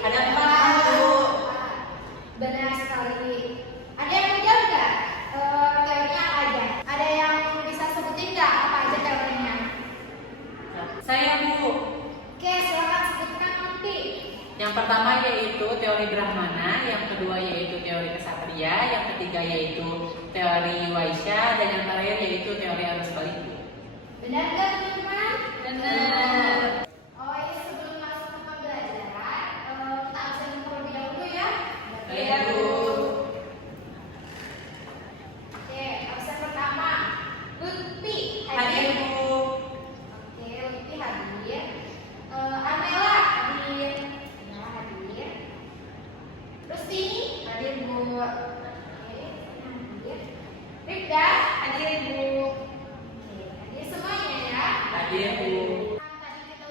Ada 4, Bu. Benar sekali. Ada yang mau jawab nggak? Teorinya apa aja? Ada yang bisa sebutin nggak apa aja teorinya? Saya, Bu. Oke, silakan sebutkan nanti. Yang pertama yaitu teori Brahmana, yang kedua yaitu teori Ksatria, yang ketiga yaitu teori Waisya, dan yang terakhir yaitu teori arus balik. Benar nggak teman-teman? Benar. Oh iya, sebelum masuk ke pembelajaran, kita absen terlebih dahulu ya. Iya, Bu. Oke, absen pertama, Lutfi Hadir, Bu. Oke, Lutfi hadir. Amela hadir. Amela hadir. Rustini hadir, Bu. Oke, hadir. Rifda hadir, Bu. Oke, hadir semuanya ya. Hadir, Bu. Tadi kita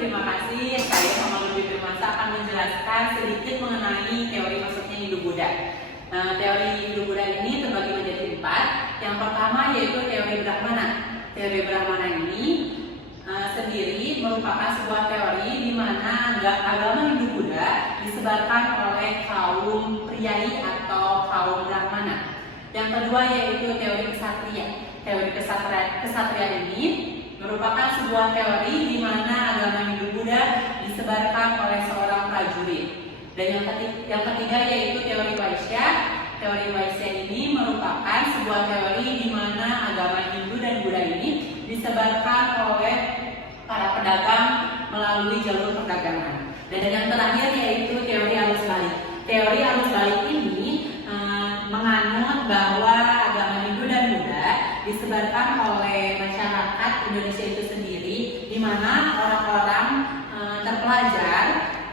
terima kasih. Saya Muhammad Lutfi Firmansyah akan menjelaskan sedikit mengenai teori masuknya Hindu-Buddha. Teori Hindu-Buddha ini terbagi menjadi 4. Yang pertama yaitu teori Brahmana. Teori Brahmana ini sendiri merupakan sebuah teori di mana agama Hindu-Buddha disebarkan oleh kaum priai atau kaum Brahmana. Yang kedua yaitu teori Ksatria. Teori Ksatria ini merupakan sebuah teori di mana agama Hindu-Buddha disebarkan oleh seorang prajurit. Dan yang ketiga yaitu teori Vaishya. Teori Vaishya ini merupakan sebuah teori di mana agama Hindu dan Buddha ini disebarkan oleh para pedagang melalui jalur perdagangan. Dan yang terakhir yaitu teori arus balik. Teori arus balik ini menganut bahwa agama Hindu dan Buddha disebarkan oleh masyarakat Indonesia itu sendiri, di mana orang-orang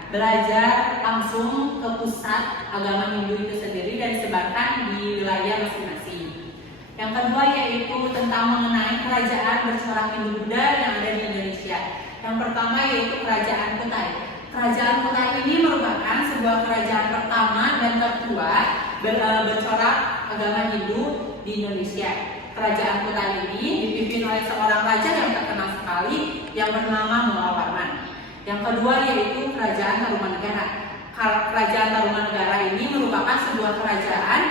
belajar langsung ke pusat agama Hindu itu sendiri dan disebarkan di wilayah masing-masing. Yang kedua yaitu tentang mengenai kerajaan bercorak Hindu-Buddha yang ada di Indonesia. Yang pertama yaitu Kerajaan Kutai. Kerajaan Kutai ini merupakan sebuah kerajaan pertama dan tertua bercorak agama Hindu di Indonesia. Kerajaan Kutai ini dipimpin oleh seorang raja yang terkenal sekali yang bernama Mulawarman. Yang kedua yaitu Kerajaan Tarumanegara. Kerajaan Tarumanegara ini merupakan sebuah kerajaan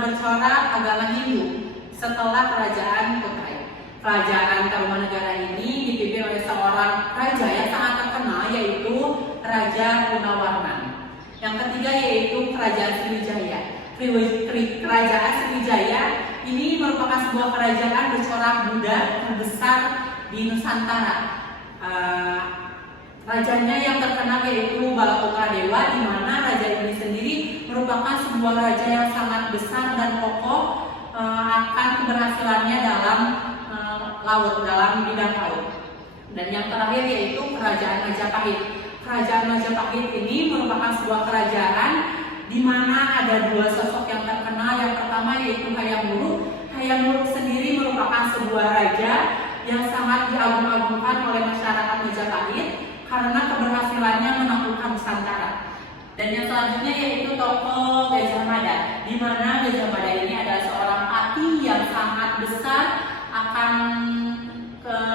bercorak agama Hindu setelah Kerajaan Kutai. Kerajaan Tarumanegara ini dipimpin oleh seorang raja yang sangat terkenal yaitu Raja Gunawarman. Yang ketiga yaitu Kerajaan Sriwijaya. Kerajaan Sriwijaya ini merupakan sebuah kerajaan bercorak Buddha terbesar di Nusantara. Rajanya yang terkenal yaitu Balaputradewa, di mana raja ini sendiri merupakan sebuah raja yang sangat besar dan kokoh akan keberhasilannya dalam bidang laut. Dan yang terakhir yaitu Kerajaan Majapahit. Kerajaan Majapahit ini merupakan sebuah kerajaan di mana ada dua sosok yang terkenal. Yang pertama yaitu Hayam Wuruk. Hayam Wuruk sendiri merupakan sebuah raja yang sangat diagung-agungkan oleh masyarakat Majapahit karena keberhasilannya menaklukkan Nusantara. Dan yang selanjutnya yaitu tokoh Gajah Mada, di mana Gajah Mada ini adalah seorang patih yang sangat besar akan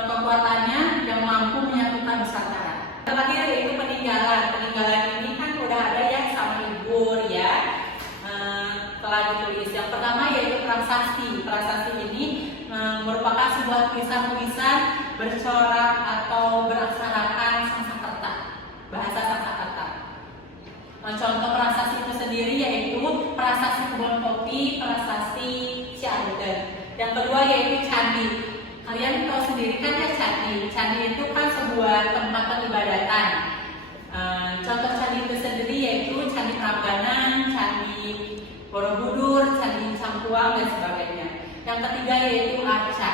kekuatannya yang mampu menyatukan Nusantara. Terakhir yaitu peninggalan. Peninggalan ini kan udah ada yang sama Ibu ya, telah ditulis. Yang pertama yaitu prasasti. Prasasti ini merupakan sebuah tulisan-tulisan bercorak atau beraksarakan Sanskerta, bahasa Sanskerta. Contoh prasasti itu sendiri yaitu prasasti Kebon Kopi, prasasti Ciadegan. Yang kedua yaitu candi. Kalian tahu sendiri kan ya candi. Candi itu kan sebuah tempat peribadatan. Contoh candi itu sendiri yaitu Candi Prambanan, Candi Borobudur, Candi Cangkuang dan sebagainya. Yang ketiga yaitu arca.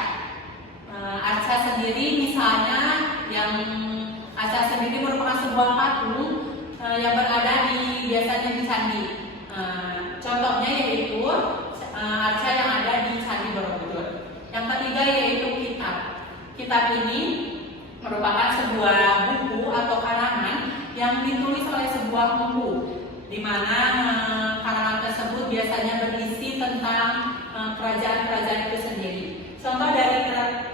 Arca sendiri misalnya arca sendiri merupakan sebuah patung yang berada biasanya di candi. Contohnya yaitu arca yang ada di Candi Borobudur. Yang ketiga yaitu kitab. Kitab ini merupakan sebuah buku atau karangan yang ditulis oleh sebuah buku, di mana karangan tersebut biasanya berisi tentang kerajaan-kerajaan itu sendiri. Contoh dari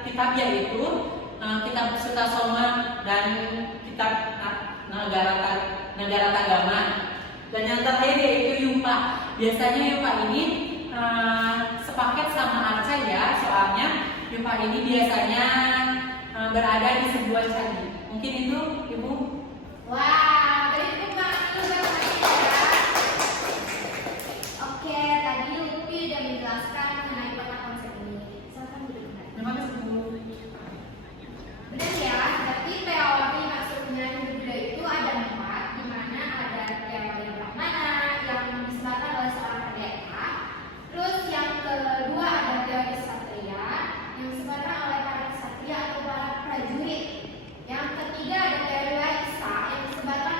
kitab yaitu kitab Sutasoma dan kitab Negara Tagama. Dan yang terakhir yaitu Yupa. Biasanya Yupa ini sepaket sama arca ya, soalnya Yupa ini biasanya berada di sebuah candi. Mungkin itu Ibu. Wah, berikut banget ya. Oke, tadi Lutfi udah menjelaskan mengenai peta konsep ini. Silakan duduk. Terima kasih Bu. Benar ya, berarti teori masuknya Hindu-Buddha itu ada 4, di mana ada teori Brahmana yang disebarkan oleh seorang pendeta. Terus yang kedua ada teori Ksatria yang disebarkan oleh para ksatria atau para prajurit. Yang ketiga ada teori Waisa yang disebarkan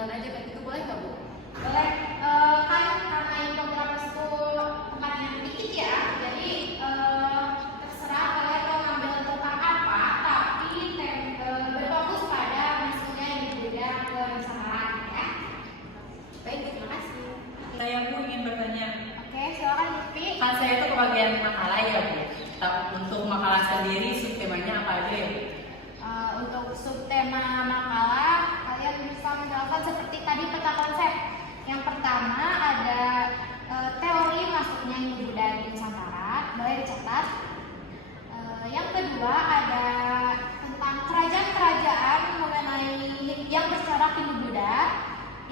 jalan aja kayak gitu, boleh nggak Bu? Boleh. Kan karena infografis itu tempatnya dikit ya, jadi terserah kalian mau ngambil tentang apa, tapi berfokus pada masuknya yang berbeda ke Nusantara ya. Baik, terima kasih. Saya Bu ingin bertanya. Oke, silakan Lutfi. Kan saya itu kebagian makalah ya Bu. Untuk makalah sendiri subtemanya apa aja ya Bu? Untuk subtema makalah, kalian bisa menjelaskan seperti tadi peta konsep. Yang pertama ada teori masuknya Hindu Buddha di Nusantara, boleh dicatat. Yang kedua ada tentang kerajaan-kerajaan mengenai yang bercorak Hindu Buddha.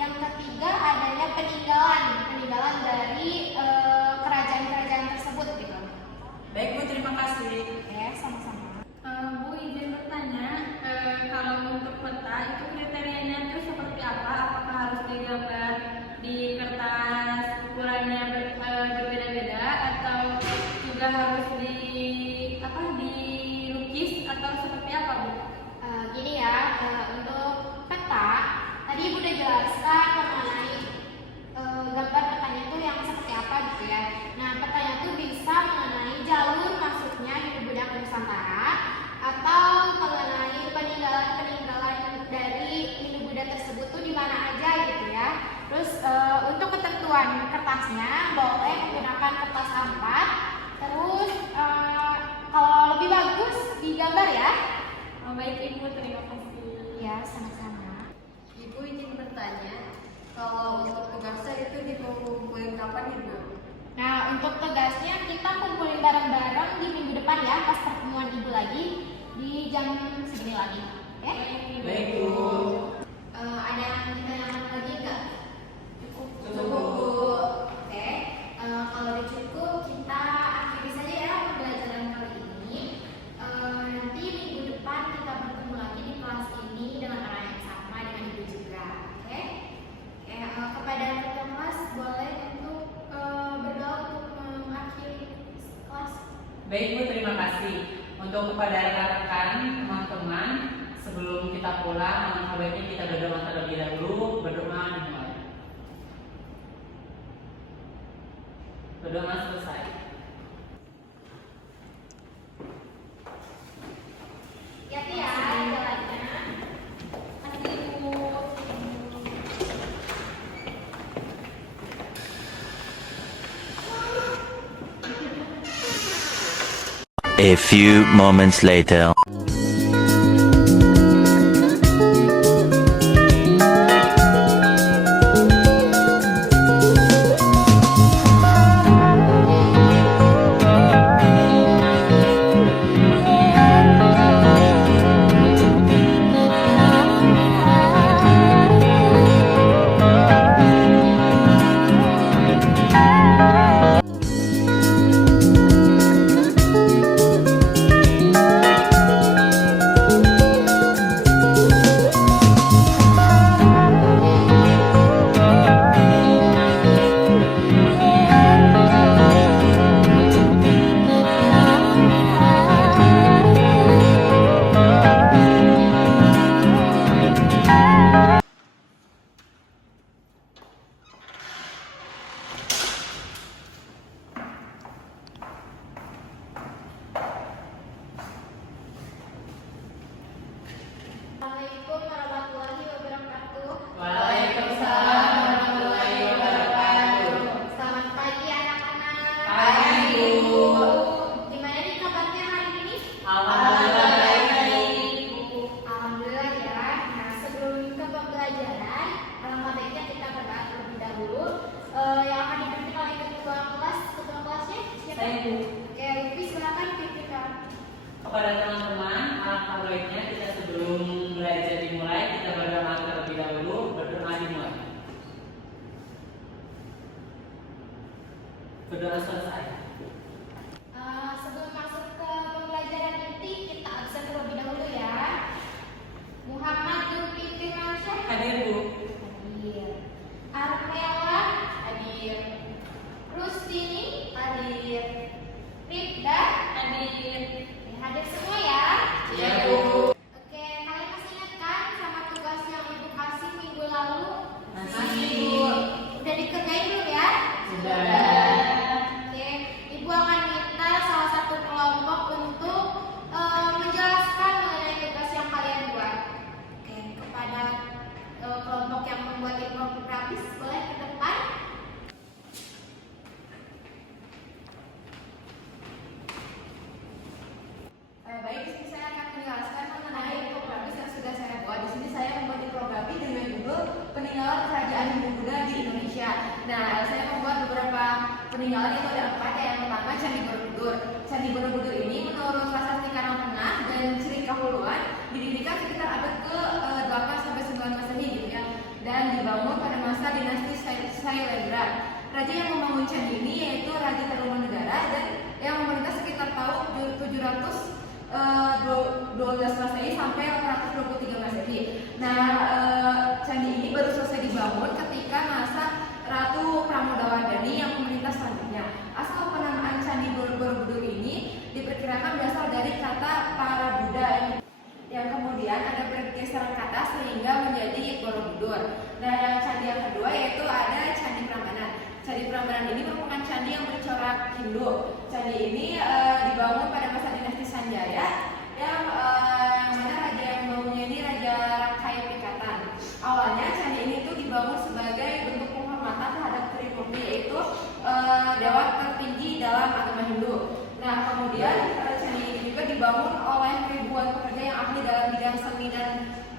Yang ketiga adanya peninggalan dari kerajaan-kerajaan tersebut gitu. Baik Bu, terima kasih. Oke, sama-sama. Bu izin bertanya, kalau untuk peta itu kriterianya itu seperti apa? Apakah harus digambar di kertas ukurannya berbeda-beda atau juga harus dilukis atau seperti apa Bu? Gini ya, untuk peta tadi Ibu udah jelaskan mengenai gambar petanya itu yang seperti apa gitu ya. Nah, petanya itu bisa mengenai jalur masuknya Hindu Buddha ke Nusantara atau mengenai peninggalan-peninggalan dari Hindu Buddha tersebut tuh di mana aja gitu ya. Terus untuk ketentuan kertasnya boleh menggunakan kertas A4. Terus kalau lebih bagus digambar ya. Baik Ibu, terima kasih. Ya, sama-sama. Ibu izin bertanya, kalau untuk tugasnya itu dikumpulin kapan Ibu? Nah, untuk tugasnya kita kumpulin bareng-bareng di minggu depan ya, pas pertemuan Ibu lagi di jam segini lagi. Oke? Baik Bu. Ada yang ditanyakan lagi nggak? Cukup Bu. Oke. Kalau udah cukup, kita akhiri saja ya pembelajaran kali ini. Nanti minggu depan kita bertemu lagi di kelas ini dengan orang yang sama dengan Ibu juga. Oke? Kepada ketua kelas boleh untuk berdoa untuk mengakhiri kelas. Baik Bu, terima kasih. Untuk kepada rekan-rekan, teman-teman, sebelum kita pulang, sebaiknya kita berdoa terlebih dahulu. Berdoa dimulai. Berdoa selesai. Hati-hati ya jalannya. Kasih Ibu. A few moments later. Assalamualaikum warahmatullahi wabarakatuh. Waalaikumsalam warahmatullahi wabarakatuh. Selamat pagi anak-anak. Pagi, Bu. Gimana nih kabarnya hari ini? Alhamdulillah baik. Alhamdulillah ya. Nah, sebelum ke pembelajaran, alangkah baiknya kita berdoa terlebih dahulu. Yang akan dipimpin oleh ketua kelasnya siapa? Saya Bu. Oke, Lutfi silakan pimpinkan. Kepada teman-teman, alangkah baiknya kita sebelum belajar dimulai, kita berdoa terlebih dahulu. Berdoa dimulai. Berdoa selesai. Sebelum masuk ke pembelajaran inti, kita absen terlebih dahulu ya. Muhammad Zulkifli Mansyah Hadir Bu. hadir. Armela hadir. Rustini hadir. Rifda hadir. Hadir semua ya. Iya Bu. Oke, kalian masih ingat kan sama tugas yang Ibu kasih minggu lalu didirikan sekitar abad ke-8 sampai 9 Masehi gitu ya, dan dibangun pada masa dinasti Sailendra. Raja yang membangun candi ini yaitu Raja Tarumanegara dan yang memerintah sekitar tahun 712 Masehi sampai 823 Masehi. Nah, candi ini baru selesai dibangun ketika masa Ratu Pramodawardhani yang memerintah selanjutnya. Asal penamaan Candi Borobudur ini diperkirakan berasal dari kata para Buddha yang kemudian ada pergeseran kata sehingga menjadi Borobudur. Nah, yang candi yang kedua yaitu ada Candi Prambanan. Candi Prambanan ini merupakan candi yang bercorak Hindu. Candi ini dibangun pada masa dinasti Sanjaya yang mana raja yang membangunnya ini Raja Rakkhaya Pikatan. Awalnya candi ini tuh dibangun sebagai bentuk penghormatan terhadap Trimurti, yaitu dewa tertinggi dalam agama Hindu. Nah, kemudian candi ini juga dibangun oleh ribuan pekerja yang ahli dalam bidang seni dan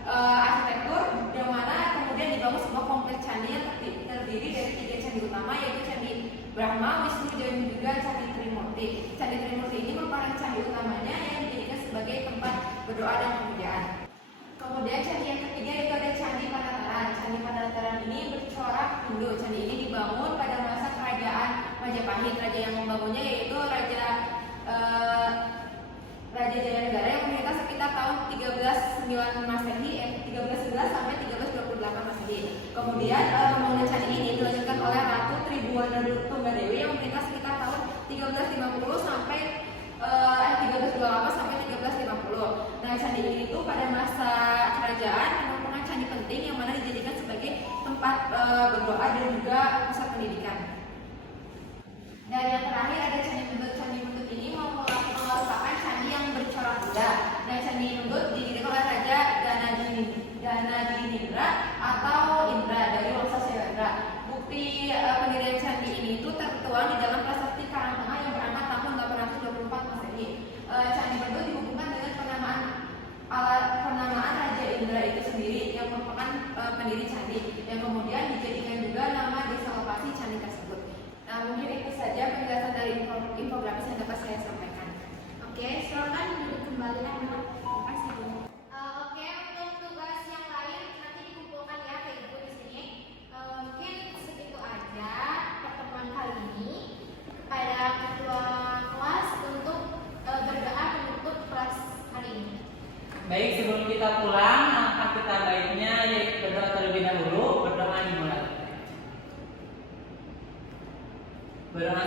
arsitektur, yang mana kemudian dibangun sebuah kompleks candi yang terdiri dari 3 candi utama, yaitu Candi Brahma, Wisnu, dan juga Candi Trimurti. Candi Trimurti ini merupakan candi utamanya yang dijadikan sebagai tempat berdoa dan pemujaan. Kemudian candi yang ketiga itu ada Candi Panataran. Candi Panataran ini bercorak Hindu. Candi ini dibangun pada masa kerajaan Majapahit. Raja yang membangunnya yaitu Raja Jayanegara yang memerintah sekitar tahun 1309 Masehi, 1311 sampai 1328 Masehi. Kemudian pembangunan candi ini dilanjutkan oleh Ratu Tribhuwana Tunggadewi yang memerintah sekitar tahun 1350 sampai 1328 sampai 1350. Nah, candi ini itu pada masa kerajaan merupakan candi penting yang mana dijadikan sebagai tempat berdoa dan juga pusat pendidikan. Dan yang terakhir ada Candi Mendut. Candi Mendut ini merupakan candi yang bercorak Buddha. Nah, Candi Mendut didirikan oleh Raja Ganadinindra atau Indra dari wangsa Sailendra. Bukti pendirian candi ini itu tertuang di dalam prasasti Karangtengah yang berangkat tahun 824 Masehi. Candi Mendut dihubungkan dengan penamaan Raja Indra itu sendiri yang merupakan pendiri candi, yang kemudian dijadikan juga nama desa lokasi candi tersebut. Nah, mungkin itu saja penjelasan dari infografis yang dapat saya sampaikan. Oke, silakan duduk kembali anak. Terima kasih, Bu. Oke, untuk tugas yang lain nanti dikumpulkan ya ke Ibu di sini. Mungkin segitu aja pertemuan kali ini. Kepada ketua kelas untuk berdoa menutup kelas hari ini. Baik, sebelum kita pulang, langkah kita baiknya yaitu berdoa terlebih dahulu. Berdoa dimulai. Berdoa